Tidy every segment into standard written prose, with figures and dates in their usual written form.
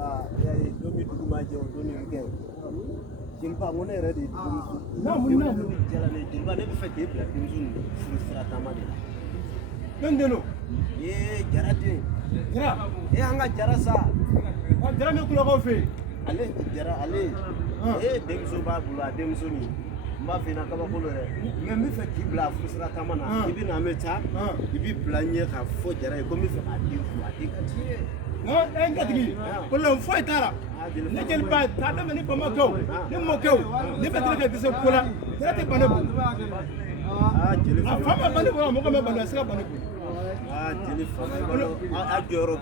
ba ya yi domi duma je domi ke jilba ngone ready na mun na jala ne jilba ne fa ke bla dimzun fura tamade dendeno ye jarate jara anga jara sa jara me kulo ko fe ale jara ale demso ba bula demso ni mba fina kaba ko le mais mi fa ki bla fura tamana ibi na meta ibi blanye ka fo jara ko mi fa adi ka tie no en katigi kulo foi tara ne jel ba ta da ni bama ko ni mo ko ni betre ke dise kula jara te bane bu jeli fama bane bu mo ko me bane sika bane bu jeli fama a joro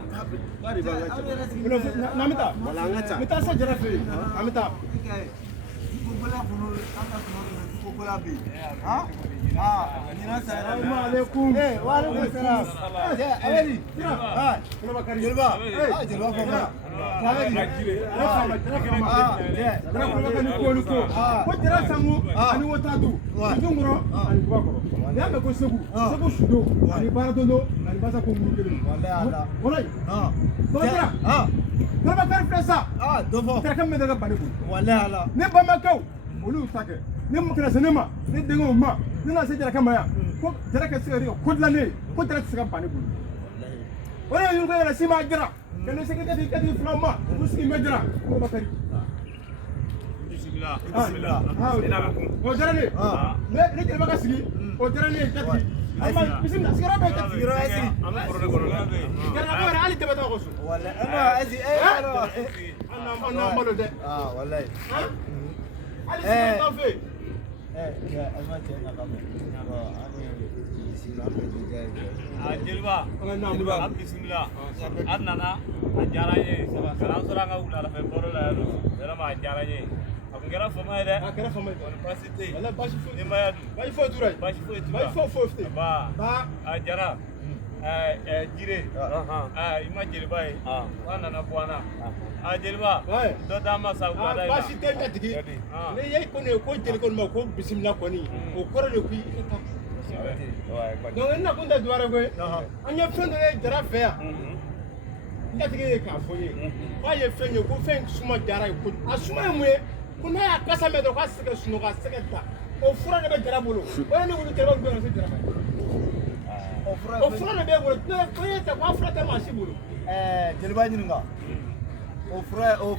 bari ba ngata namita wala ngata mita sa jara fe amita Assalamu alaikum. Wa alaikum salam. Awali. Kuna bakari. Jelba. Jelba fama. Ko jara samu ani wotatu. Ndunguro ani kubakoro. Ya be ko segu. Segu shudo ani baradondo ani basa ko nguru kelu. Wallahi. Dojara. Kuna bakari fresa. Dofo. Tara kam me daga baniku. Wallahi ala. Ne bamakaw. Olu take. Ne mo kala senema. Ne dengo ma. Ne na se jara kamaya. Ko jara ka sigari ko dlane. Ko jara ka sigari baniku. Wallahi yu ko yara sima jara. Kene sekete kati flama muski medra ko bakari bismillah bismillah ina ba ko jarane ne ke baka sigi ko jarane kati amma bismillah sigara be kati sigara asi amma korona korona kana ko ra ali te bata ko su wala ana asi ana malo de wallahi ali se ta fe ya alma te na kama Jelba bismillah adnana ajaranye salam suranga ula fa boro la era ma ajaranye akungera fama ide akera fama university wala bashi fo ni mayadu bashi fo durai bashi fo itu bashi fo fofte ba ajara jire ima jelba wana na bwana jelba do dama sa ugada bashi te ngatigi ne yey ko ne ko jeli ko ma ko bismillah ko ni o koro ne ku donc ina kunta duwara ko an ye fɛn dɔ ye jara fɛ yan n jatigi ye k'a fɔ ye k'a ye fɛn ye ko fɛn suma jara ye kojugu a suma ye mun ye ko n'a y'a kasa mɛn dɔrɔn k'a se ka sunɔgɔ a se ka ta o fura de bɛ jara bolo o ye ne wuli jara bolo se jara ma o fura de b'e bolo ko ye ta k'a fura tɛ maa si bolo jeliba ɲininka o fura o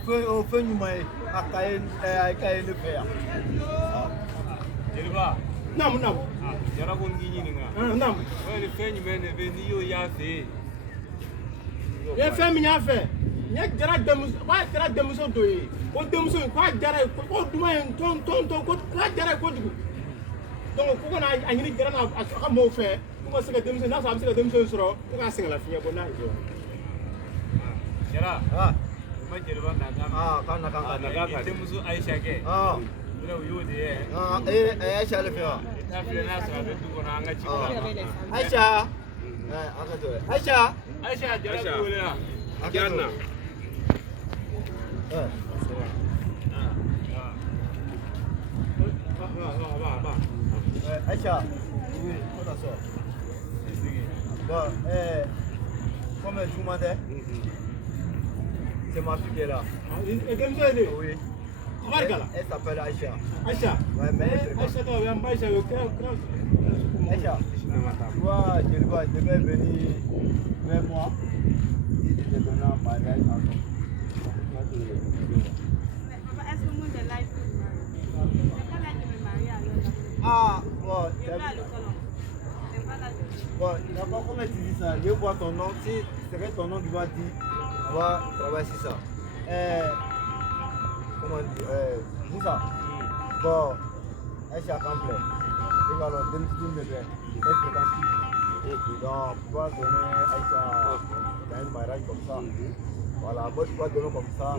fɛn ɲuman ye a ka ye ne fɛ yan jelba namu jara ko ngi ni nga namu wele fenyi mene be ni yo ya fe ye fɛn min y'a fɛ n ye jara denmuso dɔ ye ko denmuso in k'a jara ye ko duman ye ton ko k'a jara ye kojugu donc ko kana a ɲini jara n'a a ka mɔɔw fɛ ko ka se ka denmuso n'a sɔrɔ a bɛ se ka denmuso in sɔrɔ ko k'a sɛgɛn lafiɲɛ bɔ n'a ye jara ma jelba na ka denmuso Aisha ke ina yo de Aisha le fɛ wa ta fi na sa be du ko na nga ci ko Aisha aka to Aisha jara ko le na janna Aisha oui on a ça bon comme tu m'as dit c'est ma fille qui est là oui elle s'appelle Aisha. Aisha. Ouais, mais Aisha, toi, Aisha, Aisha, tu vois, je vais venir vers moi si je te donne un mariage à toi. Est-ce que moi je like to marry? Je pas like to me marier alors. Ah, bon, Je vais à l'école. Je pas like to. Bon, d'abord, comment tu dis ça? Je vois ton nom, si c'est ton nom qui va dire, on va travailler sur ça. Comment dire, Moussa, bon, Aisha complet. Et alors, deux minutes de bien. Et donc, tu vas donner Aisha un mariage comme ça. Voilà, moi, tu vas donner comme ça,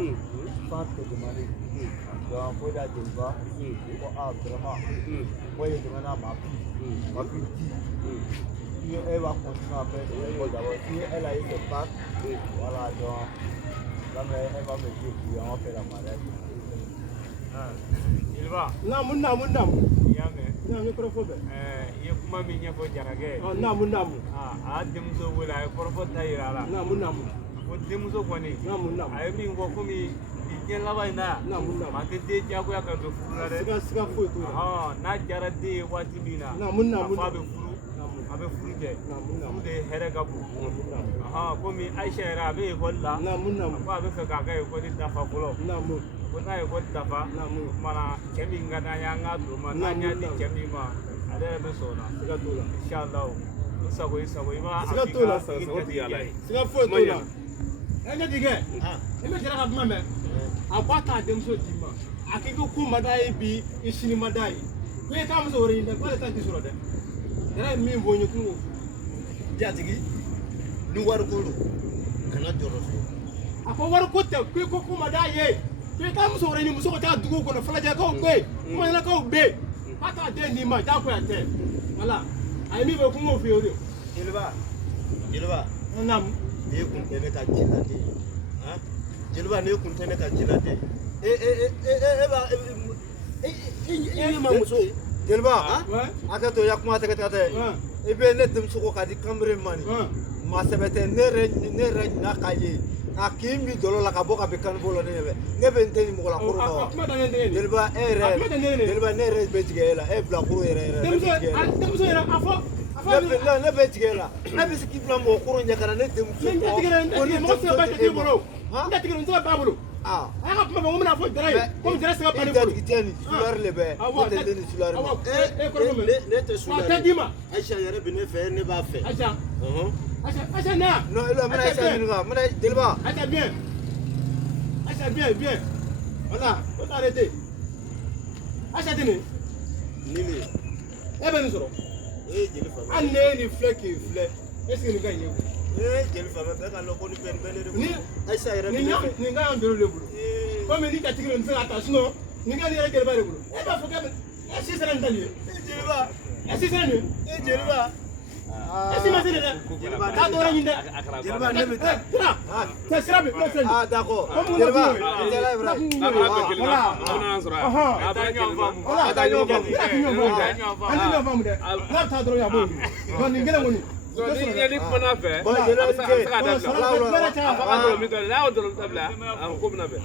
sans te demander. Donc, pour la Djelba, vraiment, moi, je demande à ma fille dit, si elle va continuer à faire ses écoles d'abord, si elle a eu ses bacs, voilà, donc, là, elle va me dire, puis on va faire la mariage. Jelba namu yame na ne korofo be ye kuma min ɲɛfɔ jarage namu a denmuso wele a ye kɔrɔfɔ ta yira la namu denmuso kɔni a ye min fɔ komi diɲɛ laban in na yan maa tɛ den diyagoya ka don furu la dɛ siga foyi t'o la n'a diyara den ye waati min na a fa bɛ furu a bɛ furu kɛ furu de hɛrɛ ka bon komi Ayisa yɛrɛ a bɛ ekɔli la ko a bɛ fɛ k'a ka ekɔli dafa fɔlɔ ko n'a ye ekɔli dafa o kumana cɛ min ka d'an ye an k'a don ma n'an y'a di cɛ min ma ale yɛrɛ bɛ sɔn o la siga t'o la inshallah i sago i b'a siga t'o la siga foyi t'o la ne dikɛ i bɛ jɛra ka kuma mɛn a ko a t'a denmuso d'i ma a k'i ko ku ma d'a ye bi i sini ma d'a ye ko e t'a muso wɛrɛ ɲini dɛ k'ale ta tɛ sɔrɔ dɛ yɛrɛ ye min fɔ n ye kungo jatigi ni wari ko don kana jɔrɔ so a ko wari ko tɛ ko i ko ku ma d'a ye ko i t'a muso wɛrɛ ɲini muso ka taa dugu kɔnɔ falajɛkaw bɛ yen kumaɲɛnakaw bɛ yen k'a t'a den d'i ma diyagoya tɛ wala a ye min fɔ kungo f'i ye o de jeliba naamu ne kun tɛ ne ka jiladen jeliba ne kun tɛ ne ka jiladen e ma muso ye jeliba hakɛ to ya kuma tɛgɛ i bɛ ne denmuso ko ka di kamalen ma nin maa sɛbɛ tɛ ne yɛrɛ ɲina k'a ye a k'i min dɔlɔ la ka bɔ ka bɛn kanibɔ la ne ɲɛ ne bɛ n tɛ ni mɔgɔ la koro la jeliba e yɛrɛ jeliba ne yɛrɛ bɛ tigɛ e la e bila koro yɛrɛ denmuso yɛrɛ a fɔ ne bɛ tigɛ e la ne bɛ se k'i bila mɔgɔ koro ɲɛ ka na ne denmuso n tɛ tigɛ n tɛ b'a bolo a y'a ka kuma fɔ ko n bɛna fɔ jara ye komi jara sɛgɛ bani bolo jatigi tɛ nin sulari le bɛ ne tɛ ne ni sulari ma ne tɛ sulari a tɛ d'i ma Ayisa yɛrɛ bɛ ne fɛ ne b'a fɛ Ayisa na non il mena Ayisa ɲininka mena jeliba Ayisa bien voilà o t'a arrêté Ayisa tɛ nin ni ne e bɛ nin sɔrɔ jeli fa hali ne ye nin filɛ k'i filɛ est ce que nin ka ɲi ye jeli fa bɛɛ ka lɔ ko ni bɛn bɛɛ ne de bolo Ayisa yɛrɛ bɛ ne fɛ nin ka y'an dolo de bolo komi ni jatigi don n tɛ se ka ta sinon nin ka nin yɛrɛ jeliba de bolo e b'a fɔ k'e si sera nin tali ye jeliba si sera nin ye jeliba si ma se nin dɛ k'a dɔwɛrɛ ɲini dɛ jeliba ne bɛ taa sira bɛ filɛ ah d'accord jeliba jeliba voilà a bɛ ɲɔgɔn faamu an tɛ ɲɔgɔn faamu dɛ n'a bɛ taa dɔrɔn a b'o wuli donc nin kelen kɔni ni kumana fɛ a bɛ se ka dabila a b'a dɔrɔn min kɛ n'a y'o dɔrɔn dabila a ko bɛna bɛn